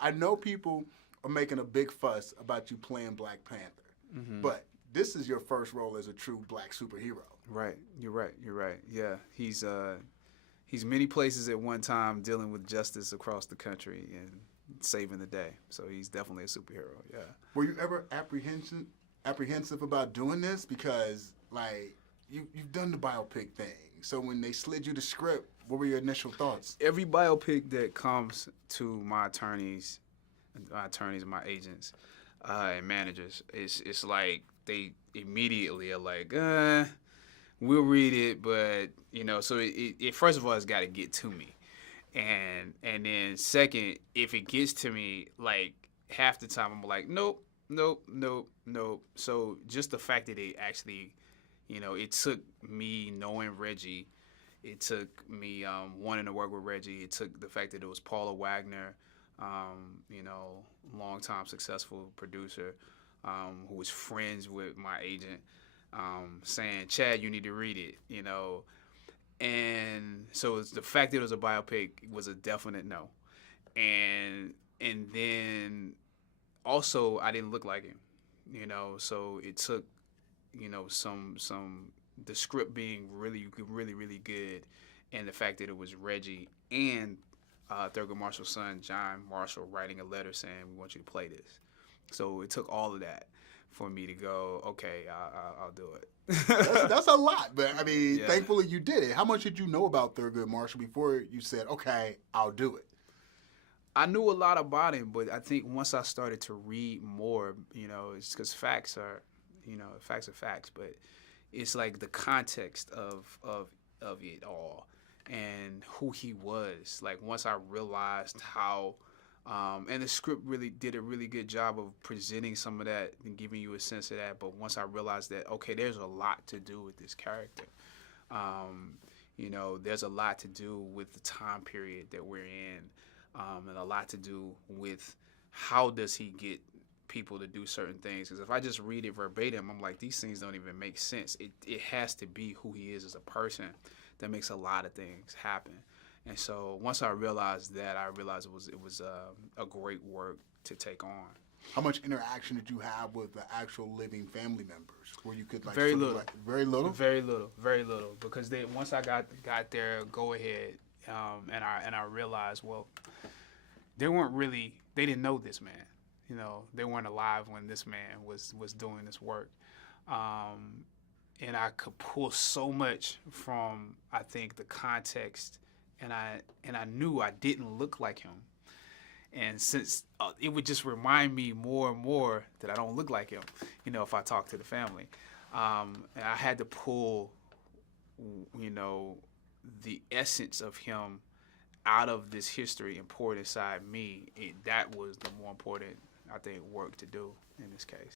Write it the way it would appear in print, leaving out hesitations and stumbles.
I know people are making a big fuss about you playing Black Panther, but this is your first role as a true Black superhero. Right. You're right. Yeah. He's many places at one time dealing with justice across the country and saving the day. So he's definitely a superhero. Yeah. Were you ever apprehensive about doing this? Because like you've done the biopic thing. So when they slid you the script, what were your initial thoughts? Every biopic that comes to my attorneys, my agents, and managers, it's like they immediately are like, we'll read it, but so it first of all, it's got to get to me, and then second, if it gets to me, like half the time I'm like, nope. So just the fact that it actually, it took me knowing Reggie, it took me wanting to work with Reggie, it took the fact that it was Paula Wagner, longtime successful producer, who was friends with my agent, saying, Chad, you need to read it, And so it's the fact that it was a biopic was a definite no. And then also I didn't look like him, so it took, the script being really, really, really good, and the fact that it was Reggie and Thurgood Marshall's son, John Marshall, writing a letter saying, we want you to play this. So it took all of that for me to go, okay, I'll do it. That's a lot, but I mean, thankfully you did it. How much did you know about Thurgood Marshall before you said, okay, I'll do it? I knew a lot about him, but I think once I started to read more, it's because facts are facts, but it's like the context of it all and who he was. Like once I realized how, and the script really did a really good job of presenting some of that and giving you a sense of that. But once I realized that, okay, there's a lot to do with this character. There's a lot to do with the time period that we're in. And a lot to do with how does he get people to do certain things. Because if I just read it verbatim, I'm like, these things don't even make sense. It has to be who he is as a person that makes a lot of things happen. And so once I realized that, I realized it was a great work to take on. How much interaction did you have with the actual living family members, where you could very little, very little, very little, because once I got their go ahead, and I realized, well, they didn't know this man, they weren't alive when this man was doing this work, and I could pull so much from, I think, the context, and I knew I didn't look like him. And since it would just remind me more and more that I don't look like him, if I talk to the family. And I had to pull, the essence of him out of this history and pour it inside me. That was the more important, I think, work to do in this case.